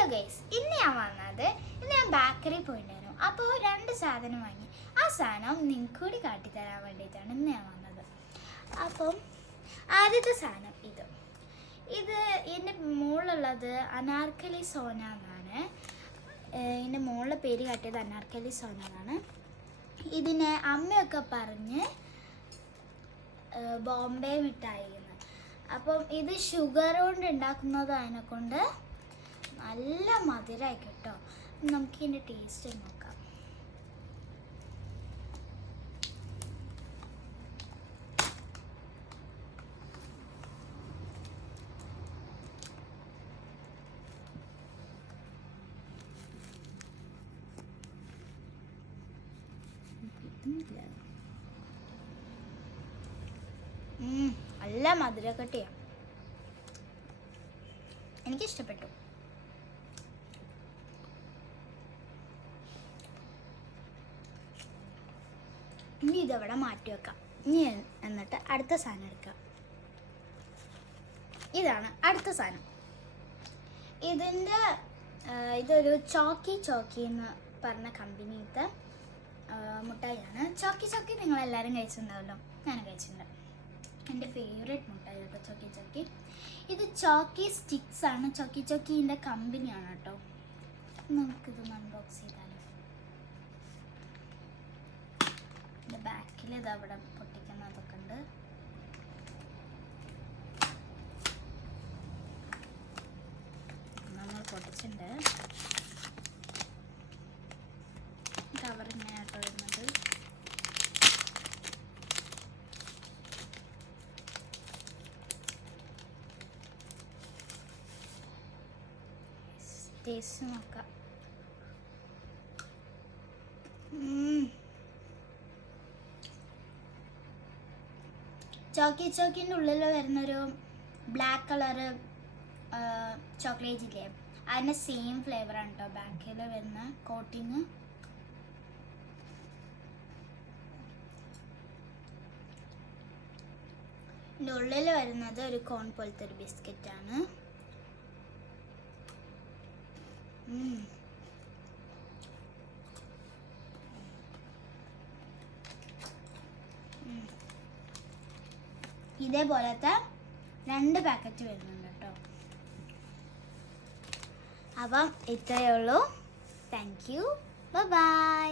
Hello guys, ഇന്ന് ഞാൻ bakery പോയിട്ടുണ്ടായിരുന്നു. അപ്പോൾ 2 സാധനം വാങ്ങി. ആ സാധനം നിങ്ങൾക്ക് കൂടി കാട്ടിത്തരാൻ വേണ്ടിയിട്ടാണ് ഇന്ന് ഞാൻ വന്നത്. അപ്പം ആദ്യത്തെ സാധനം ഇത് ഇതിൻ്റെ മുകളിലുള്ളത് അനാർക്കലി സോന എന്നാണ്. ഇതിൻ്റെ മുകളിലെ പേര് കാട്ടിയത് അനാർക്കലി സോന എന്നാണ്. ഇതിനെ അമ്മയൊക്കെ പറഞ്ഞ് ബോംബെ മിഠായി എന്ന്. അപ്പം ഇത് ഷുഗർ കൊണ്ട് ഉണ്ടാക്കുന്നതിനെ കൊണ്ട് നല്ല മധുരമായി കേട്ടോ. നമുക്ക് ഇതിൻ്റെ ടേസ്റ്റ് നോക്കാം. നല്ല മധുരക്കട്ടിയാണ്, എനിക്കിഷ്ടപ്പെട്ടു. ഇനി ഇതവിടെ മാറ്റി വെക്കാം. ഇനി എന്നിട്ട് അടുത്ത സാധനം എടുക്കാം. ഇതാണ് അടുത്ത സാധനം. ഇതൊരു ചോക്കി എന്ന് പറഞ്ഞ കമ്പനിയിലത്തെ മുട്ടായിയാണ്. ചോക്കി നിങ്ങളെല്ലാവരും കഴിച്ചിട്ടുണ്ടാവല്ലോ, ഞാനും കഴിച്ചിട്ടുണ്ട്. എൻ്റെ ഫേവറേറ്റ് മുട്ടായി കേട്ടോ ചോക്കി. ഇത് ചോക്കി സ്റ്റിക്സ് ആണ്. ചോക്കിൻ്റെ കമ്പനിയാണ് കേട്ടോ. നമുക്കിതൊന്ന് അൺബോക്സ് ചെയ്താലോ. ഇതിൻ്റെ ബാക്കിൽ ഇത് അവിടെ പൊട്ടിക്കുന്നതൊക്കെ ഉണ്ട്. നമ്മൾ പൊട്ടിച്ചിട്ടുണ്ട്. കവർ ഇങ്ങനെയാട്ടോ വരുന്നത്. ടേസ്റ്റ് നോക്കാം. ചോക്കിൻ്റെ ഉള്ളിൽ വരുന്നൊരു ബ്ലാക്ക് കളറ് ചോക്ലേറ്റ് ഇല്ലേ, അതിൻ്റെ സെയിം ഫ്ലേവറാണ് കേട്ടോ ബാക്കിൽ വരുന്ന കോട്ടിങ്. ഇതിൻ്റെ ഉള്ളിൽ വരുന്നത് ഒരു കോൺ പോലത്തെ ഒരു ബിസ്ക്കറ്റാണ്. ഇതേപോലത്തെ 2 പാക്കറ്റ് വരുന്നുണ്ട് കേട്ടോ. അപ്പം ഇത്രയേ ഉള്ളൂ. Thank you, by.